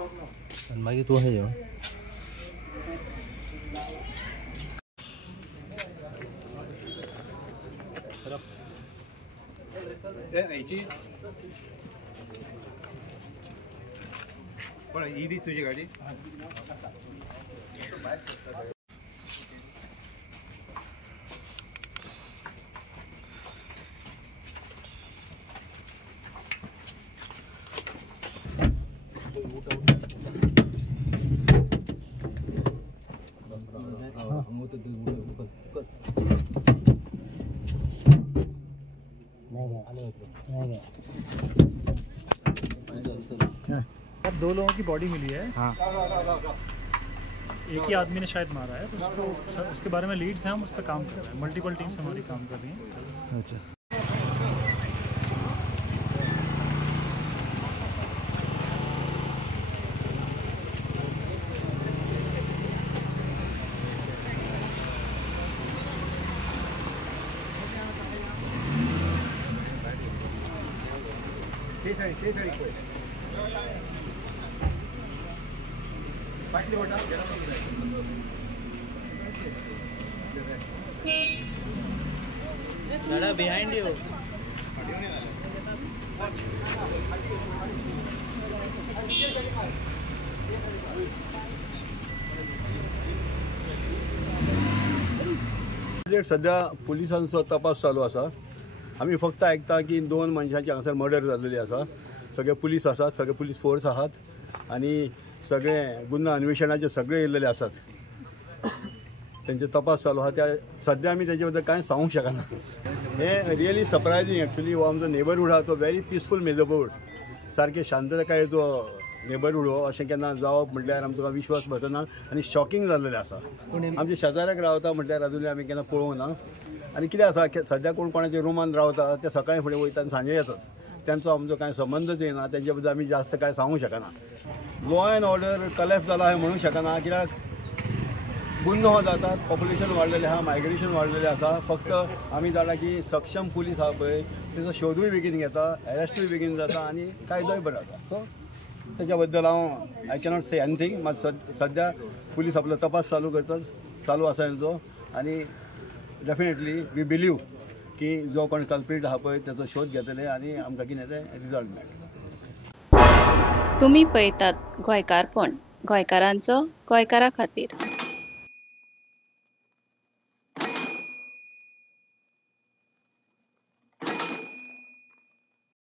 आणि मागीर तूं हे ईदी तुझी गाडी अब 2 लोगों की बॉडी मिली है। हाँ। एक ही आदमी ने शायद मारा है, तो उसके बारे में लीड्स हैं, हम उस पर काम कर रहे हैं। मल्टीपल टीम्स हमारी काम कर रही हैं। अच्छा Dada, behind you. सध्या पोलिसांचो तपास चालू आसा। आम्ही फक्त ऐकता की 2 मनशांचे हांगासर मर्डर जाल्लेले आसा। सगळे पुलीस आसात, सगळे पुलीस फोर्स आहात आणि सगळे गुन्हा अन्वेषणाचे सगळे येयल्लेले आसात। त्यांचे तपास चालू आहा। त्या सध्या आम्ही त्याच्या बद्दल कांय सांगूंक शकना। हे रियली सरप्रायझिंग एक्चुअली। हो आमचो नेबरहूड आहा तो व्हेरी पीसफूल नेबरहूड, सारके शांततायेचो नेबरहूड हो। अशें केन्ना जावप म्हटल्यार आमकां विश्वास बसना आनी शॉकिंग जाल्लेलें आसा। आमच्या शेजाऱ्याक रावता म्हटल्यार अजुनूय आमी केन्ना पळोवंक ना। आनी कितें आसा सध्या कोण कोणाच्या रूमान रावता ते सकाळी फुडें वयता आनी सांजे येतात। त्यांचो आमचो कांय संबंधच येना। त्यांच्या बद्दल आमी जास्त कांय सांगूंक शकना। लॉ एंड ऑर्डर कलेप्ट जाला हें म्हणूंक शकना, कित्याक गुन्हो हो जातात, पॉप्युलेशन वाडलेलें आहा, मायग्रेशन वाडलेलें आसा। फक्त आमी जाणा की सक्षम पुलीस आहा पळय तेचो शोधूय बेगीन घेता, अरेस्टूय बेगीन जाता आनी कायदोय बरो जाता। सो त्याच्या बद्दल हांव आय कॅनॉट से एनीथिंग। मात सध्या पुलीस आपलो तपास चालू आसा हेंचो आनी डेफिनेटली वी बिलीव की जो कोण कल्प्रीट आहा पळय त्याचो शोध घेतले आनी आमकां कितें तें रिजल्ट मेळटलो। तुम्ही पळयतात गोंयकारपण, गोंयकारांचो गोंयकारा खातीर।